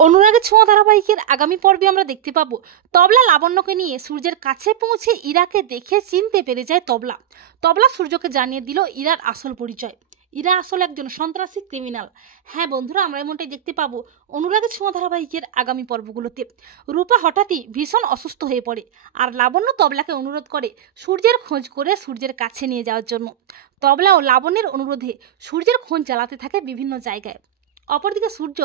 অনুরাগের ছোঁয়া ধারাবাহিকের আগামী পর্বে আমরা দেখতে পাবো তবলা লাবণ্যকে নিয়ে সূর্যের কাছে পৌঁছে ইরাকে দেখে চিনতে পেরে যায় তবলা। তবলা সূর্যকে জানিয়ে দিল ইরার আসল পরিচয়। ইরা আসলে একজন সন্ত্রাসী ক্রিমিনাল। হ্যাঁ বন্ধুরা, আমরা এমনটাই দেখতে পাবো অনুরাগের ছোঁয়া ধারাবাহিকের আগামী পর্বগুলোতে। রূপা হঠাৎই ভীষণ অসুস্থ হয়ে পড়ে আর লাবণ্য তবলাকে অনুরোধ করে সূর্যের খোঁজ করে সূর্যের কাছে নিয়ে যাওয়ার জন্য। তবলা ও লাবণ্যের অনুরোধে সূর্যের খোঁজ চালাতে থাকে বিভিন্ন জায়গায়। অপরদিকে সূর্য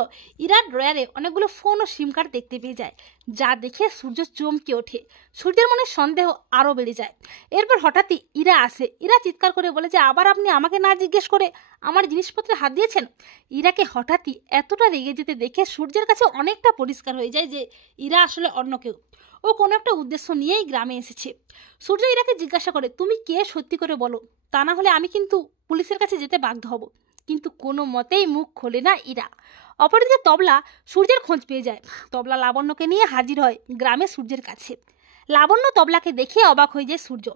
ইরার ড্রয়ারে অনেকগুলো ফোন ও সিম কার্ড দেখতে পেয়ে যায়, যা দেখে সূর্য চমকে ওঠে। সূর্যের মনে সন্দেহ আরও বেড়ে যায়। এরপর হঠাৎই ইরা আসে। ইরা চিৎকার করে বলে যে আবার আপনি আমাকে না জিজ্ঞেস করে আমার জিনিসপত্রে হাত দিয়েছেন। ইরাকে হঠাৎই এতটা রেগে যেতে দেখে সূর্যের কাছে অনেকটা পরিষ্কার হয়ে যায় যে ইরা আসলে অন্য কেউ। ও কোনো একটা উদ্দেশ্য নিয়েই গ্রামে এসেছে। সূর্য ইরাকে জিজ্ঞাসা করে তুমি কে, সত্যি করে বলো, তা না হলে আমি কিন্তু পুলিশের কাছে যেতে বাধ্য হব। কিন্তু কোনো মতেই মুখ খোলে না ইরা। অপরদিকে তবলা সূর্যের খোঁজ পেয়ে যায়। তবলা লাবণ্যকে নিয়ে হাজির হয় গ্রামে সূর্যের কাছে। লাবণ্য তবলাকে দেখে অবাক হয়ে যায় সূর্য।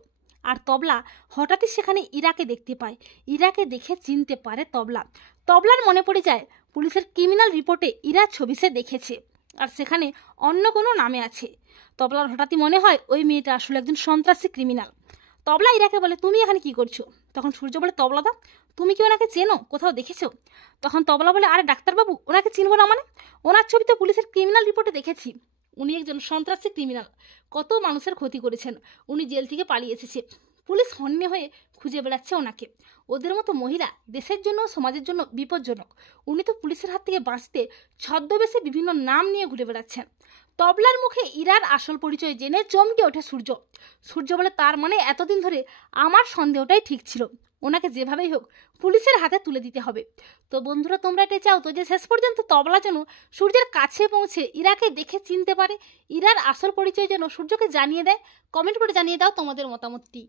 আর তবলা হঠাৎই সেখানে ইরাকে দেখতে পায়। ইরাকে দেখে চিনতে পারে তবলা। তবলার মনে পড়ে যায় পুলিশের ক্রিমিনাল রিপোর্টে ইরার ছবি সে দেখেছে, আর সেখানে অন্য কোনো নামে আছে। তবলার হঠাৎই মনে হয় ওই মেয়েটা আসলে একজন সন্ত্রাসী ক্রিমিনাল। তবলা ইরাকে বলে তুমি এখানে কি করছো? তখন সূর্য বলে তবলাদা, তুমি কি ওনাকে চেনো, কোথাও দেখেছো? তখন তবলা বলে আরে ডাক্তারবাবু, ওনাকে চিনবো না মানে? ওনার ছবি তো পুলিশের ক্রিমিনাল রিপোর্টে দেখেছি। উনি একজন সন্ত্রাসী ক্রিমিনাল, কত মানুষের ক্ষতি করেছেন। উনি জেল থেকে পালিয়ে এসেছে। পুলিশ হন্যে হয়ে খুঁজে বেড়াচ্ছে ওনাকে। ওদের মতো মহিলা দেশের জন্য সমাজের জন্য বিপজ্জনক। উনি তো পুলিশের হাত থেকে বাঁচতে ছদ্মবেশে বিভিন্ন নাম নিয়ে ঘুরে বেড়াচ্ছেন। তবলার মুখে ইরার আসল পরিচয় জেনে চমকে ওঠে সূর্য। সূর্য বলে তার মানে এতদিন ধরে আমার সন্দেহটাই ঠিক ছিল। ওনাকে যেভাবেই হোক পুলিশের হাতে তুলে দিতে হবে। তো বন্ধুরা, তোমরা এটা চাও তো যে শেষ পর্যন্ত তবলা যেন সূর্যের কাছে পৌঁছে ইরাকে দেখে চিনতে পারে, ইরার আসল পরিচয় যেন সূর্যকে জানিয়ে দেয়? কমেন্ট করে জানিয়ে দাও তোমাদের মতামতটি।